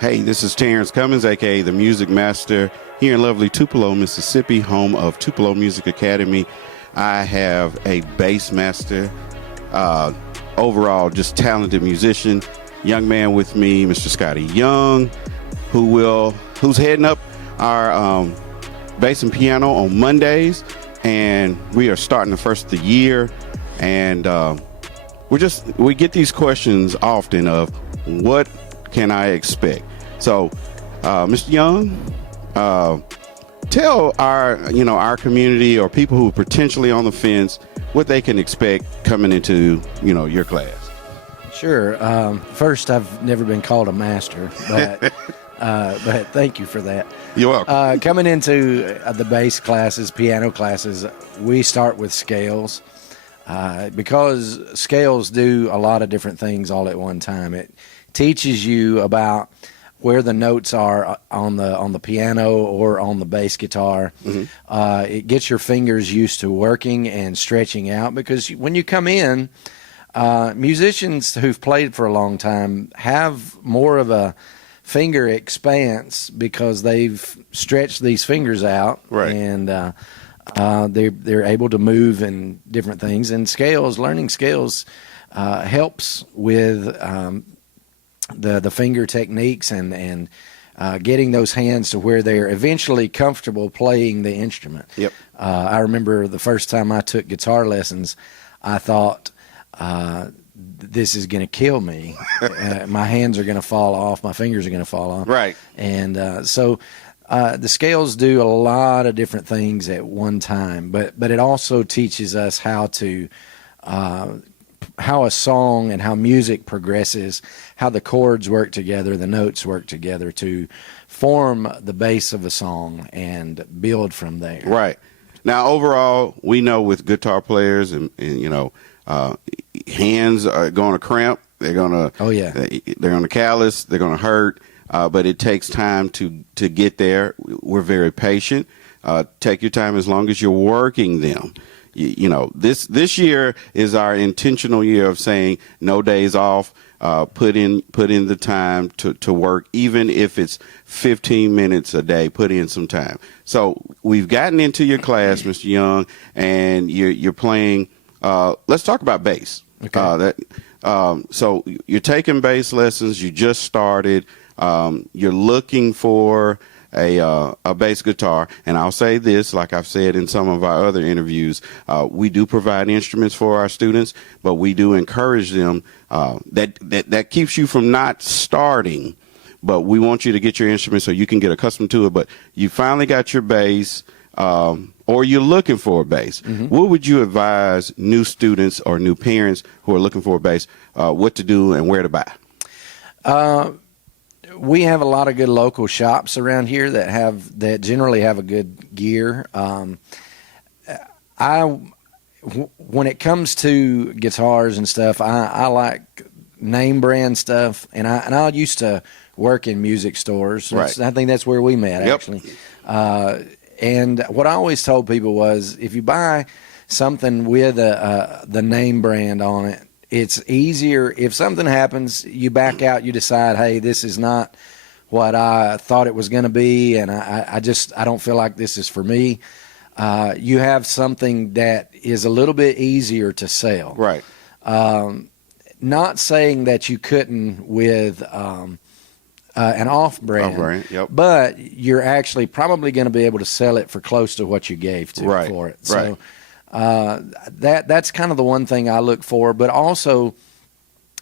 Hey, this is Terrence Cummings, a.k.a. the Music Master, here in lovely Tupelo, Mississippi, home of Tupelo Music Academy. I have a bass master, overall just talented musician, young man with me, Mr. Scotty Young, who's heading up our bass and piano on Mondays, and we are starting the first of the year, and we get these questions often of what can I expect? So, Mr. Young, tell our community or people who are potentially on the fence what they can expect coming into, your class. Sure. First, I've never been called a master, but thank you for that. You're welcome. Coming into the bass classes, piano classes, we start with scales because scales do a lot of different things all at one time. It teaches you about where the notes are on the piano or on the bass guitar. Mm-hmm. It gets your fingers used to working and stretching out, because when you come in, musicians who've played for a long time have more of a finger expanse because they've stretched these fingers out, right. And they're able to move in different things. And learning scales helps with the finger techniques and getting those hands to where they're eventually comfortable playing the instrument. Yep. I remember the first time I took guitar lessons, I thought, this is going to kill me. My hands are going to fall off. My fingers are going to fall off. Right. And so the scales do a lot of different things at one time, but it also teaches us how a song and how music progresses, how the chords work together, the notes work together to form the base of a song and build from there. Right. Now, overall, we know with guitar players and hands are going to cramp. They're going to, they're going to callous. They're going to hurt. But it takes time to get there. We're very patient. Take your time as long as you're working them. This year is our intentional year of saying no days off. Put in the time to work, even if it's 15 minutes a day. Put in some time. So we've gotten into your class, Mr. Young, and you're playing. Let's talk about bass. Okay. So you're taking bass lessons. You just started. You're looking for a bass guitar, and I'll say this, like I've said in some of our other interviews, we do provide instruments for our students, but we do encourage them. That keeps you from not starting, but we want you to get your instrument so you can get accustomed to it. But you finally got your bass, or you're looking for a bass. Mm-hmm. What would you advise new students or new parents who are looking for a bass, what to do and where to buy? We have a lot of good local shops around here that generally have a good gear. When it comes to guitars and stuff, I like name brand stuff, and I used to work in music stores. Right. I think that's where we met, actually. And what I always told people was, if you buy something with the name brand on it, it's easier. If something happens, you back out, you decide, hey, this is not what I thought it was going to be, and I don't feel like this is for me. You have something that is a little bit easier to sell. Right. Not saying that you couldn't with an off-brand, yep. But you're actually probably going to be able to sell it for close to what you gave for it. So, that's kind of the one thing I look for. But also,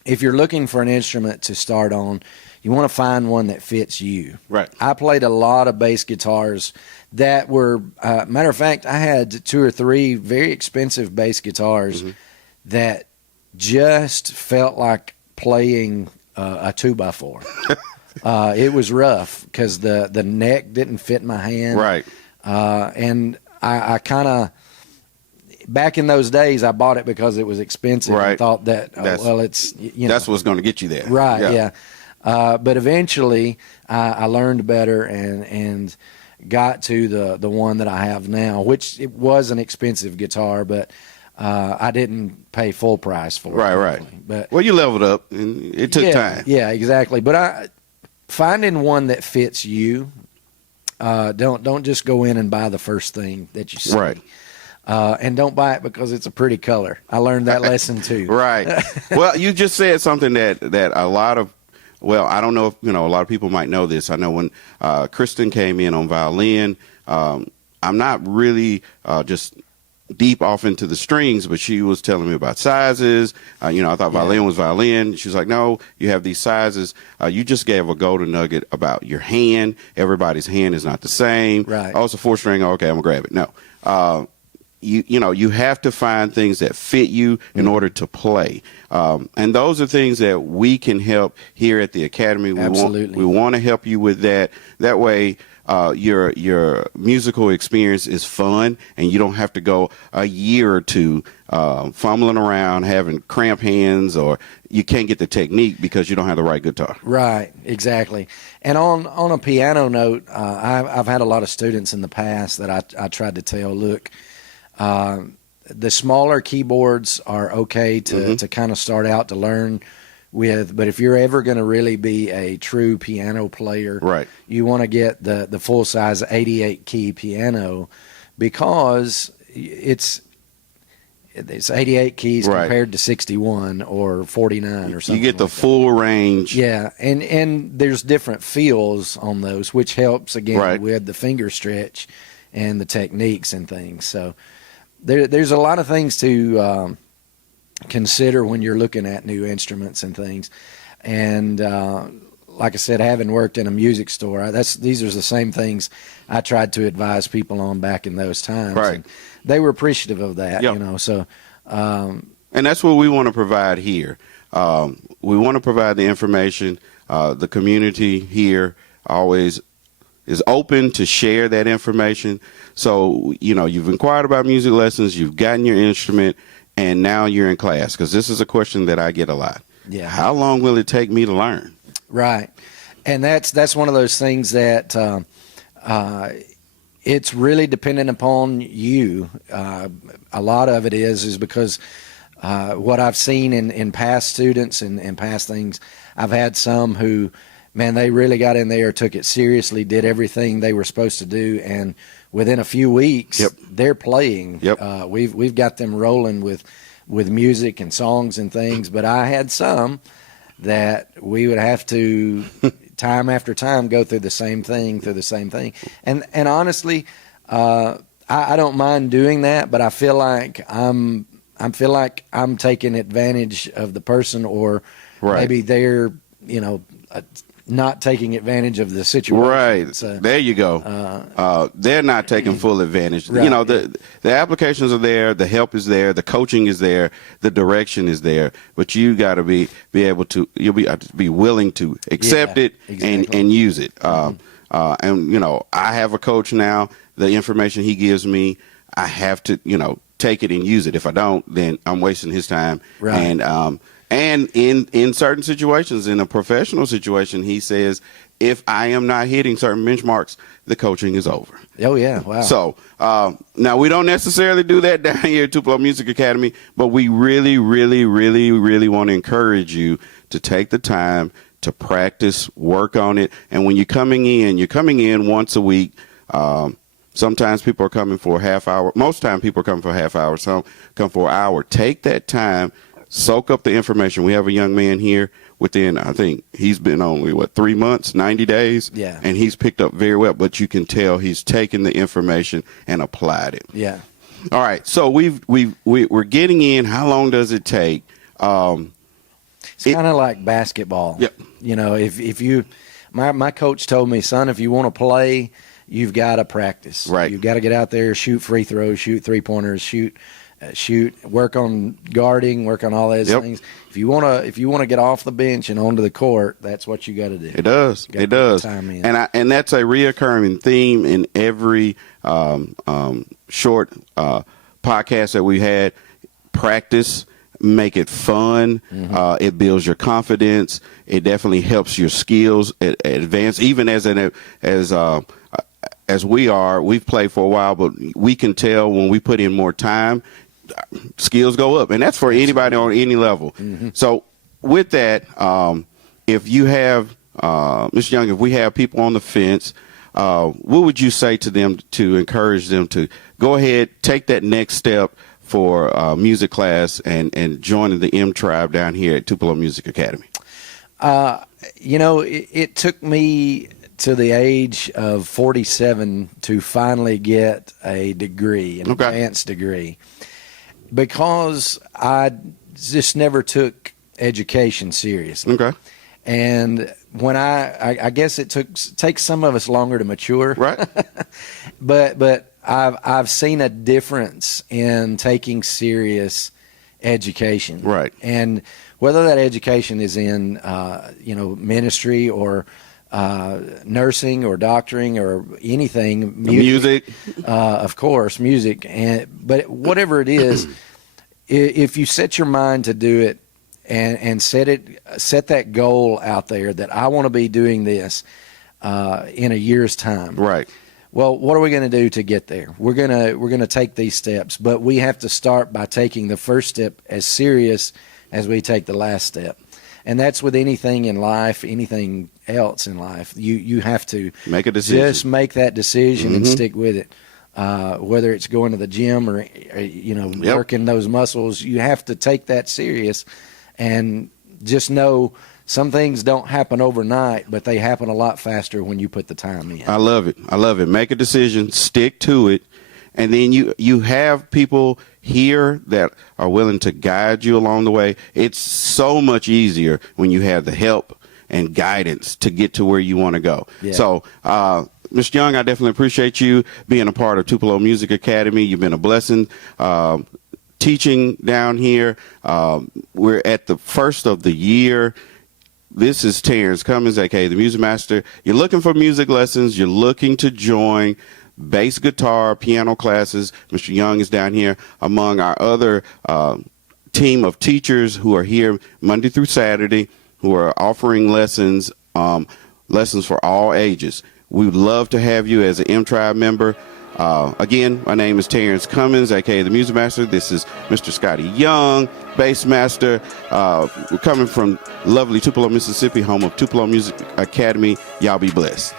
if you're looking for an instrument to start on, you want to find one that fits you. Right. I played a lot of bass guitars that were, matter of fact, I had 2 or 3 very expensive bass guitars that just felt like playing a 2x4. It was rough because the neck didn't fit my hand. Right. And I kind of, back in those days, I bought it because it was expensive. Right. And thought that, it's, that's what's going to get you there. Right, yeah. But eventually, I learned better and got to the one that I have now, which it was an expensive guitar, but I didn't pay full price for it. Right. But well, you leveled up, and it took time. Yeah, exactly. But finding one that fits you. Don't just go in and buy the first thing that you see. Right. And don't buy it because it's a pretty color. I learned that lesson too. Right. Well, you just said something that a lot of, well, I don't know if, a lot of people might know this. I know when Kristen came in on violin, I'm not really just deep off into the strings, but she was telling me about sizes. I thought violin was violin. She was like, no, you have these sizes. You just gave a golden nugget about your hand. Everybody's hand is not the same. Right. Oh, it's a 4-string. Okay, I'm going to grab it. No. You have to find things that fit you in order to play. And those are things that we can help here at the Academy. Absolutely. We want to help you with that. That way, your musical experience is fun, and you don't have to go a year or two fumbling around, having cramp hands, or you can't get the technique because you don't have the right guitar. Right, exactly. And on a piano note, I've had a lot of students in the past that I tried to tell, look, the smaller keyboards are okay to kind of start out to learn with, but if you're ever going to really be a true piano player, right, you want to get the full size 88 key piano, because it's 88 keys right, compared to 61 or 49 or something. You get the like full range. Yeah, and there's different feels on those, which helps again right, with the finger stretch and the techniques and things. So there's a lot of things to consider when you're looking at new instruments and things. And like I said, having worked in a music store, these are the same things I tried to advise people on back in those times. Right. And they were appreciative of that, Yep. So, and that's what we want to provide here. We want to provide the information. The community here always is open to share that information. So, you've inquired about music lessons, you've gotten your instrument, and now you're in class, because this is a question that I get a lot. Yeah. How long will it take me to learn? Right. And that's one of those things that it's really dependent upon you. A lot of it is because what I've seen in past students and past things, I've had some who, man, they really got in there, took it seriously, did everything they were supposed to do, and within a few weeks, Yep. they're playing. Yep. We've got them rolling with music and songs and things, but I had some that we would have to time after time go through the same thing. And honestly, I don't mind doing that, but I feel like I'm taking advantage of the person, or Right. maybe they're, not taking advantage of the situation. Right. So, there you go. They're not taking full advantage. Right. The applications are there, the help is there, the coaching is there, the direction is there, but you got to be able to, be willing to accept it exactly. and use it. And I have a coach now. The information he gives me, I have to, take it and use it. If I don't, then I'm wasting his time. Right. And in certain situations, in a professional situation, he says, if I am not hitting certain benchmarks, the coaching is over. Oh, yeah. Wow. So now we don't necessarily do that down here at Tupelo Music Academy, but we really, really, really, really want to encourage you to take the time to practice, work on it. And when you're coming in once a week. Sometimes people are coming for a half hour. Most time people are coming for a half hour. Some come for an hour. Take that time. Soak up the information. We have a young man here within, I think he's been only 3 months, 90 days. Yeah. And he's picked up very well, but you can tell he's taken the information and applied it. Yeah. All right. So we're getting in. How long does it take? It's kind of like basketball. Yep. If you, my coach told me, son, if you want to play, you've got to practice. Right. You've got to get out there, shoot free throws, shoot 3-pointers, shoot, work on guarding, work on all those Yep. things. If you want to get off the bench and onto the court, that's what you got to do. It does. You gotta It put the does. time in. And that's a reoccurring theme in every short podcast that we had. Practice, make it fun. Mm-hmm. It builds your confidence. It definitely helps your skills advance. Even as we've played for a while, but we can tell when we put in more time, skills go up, and that's for anybody on any level. Mm-hmm. So with that, if you have Mr. Young, if we have people on the fence, what would you say to them to encourage them to go ahead, take that next step for music class and joining the M Tribe down here at Tupelo Music Academy? It took me to the age of 47 to finally get a degree, an advanced degree, because I just never took education seriously. Okay. And when I guess it takes some of us longer to mature, Right. but I've seen a difference in taking serious education, Right. And whether that education is in ministry or nursing or doctoring or anything, Music. of course, music, but whatever it is, if you set your mind to do it and set that goal out there that I want to be doing this in a year's time. Right. Well, what are we going to do to get there? We're gonna take these steps, but we have to start by taking the first step as serious as we take the last step. And that's with anything in life, anything else in life. You have to make a decision. Just make that decision and stick with it. Whether it's going to the gym or working those muscles, you have to take that serious, and just know some things don't happen overnight, but they happen a lot faster when you put the time in. I love it. Make a decision, stick to it, and then you have people here that are willing to guide you along the way. It's so much easier when you have the help and guidance to get to where you want to go. Yeah. So, Mr. Young, I definitely appreciate you being a part of Tupelo Music Academy. You've been a blessing. Teaching down here. We're at the first of the year. This is Terrence Cummings, aka the Music Master. You're looking for music lessons. You're looking to join bass guitar, piano classes. Mr. Young is down here among our other team of teachers who are here Monday through Saturday, who are offering lessons, lessons for all ages. We would love to have you as an M Tribe member. Again, my name is Terrence Cummings, aka the Music Master. This is Mr. Scotty Young, bass master. We're coming from lovely Tupelo, Mississippi, home of Tupelo Music Academy. Y'all be blessed.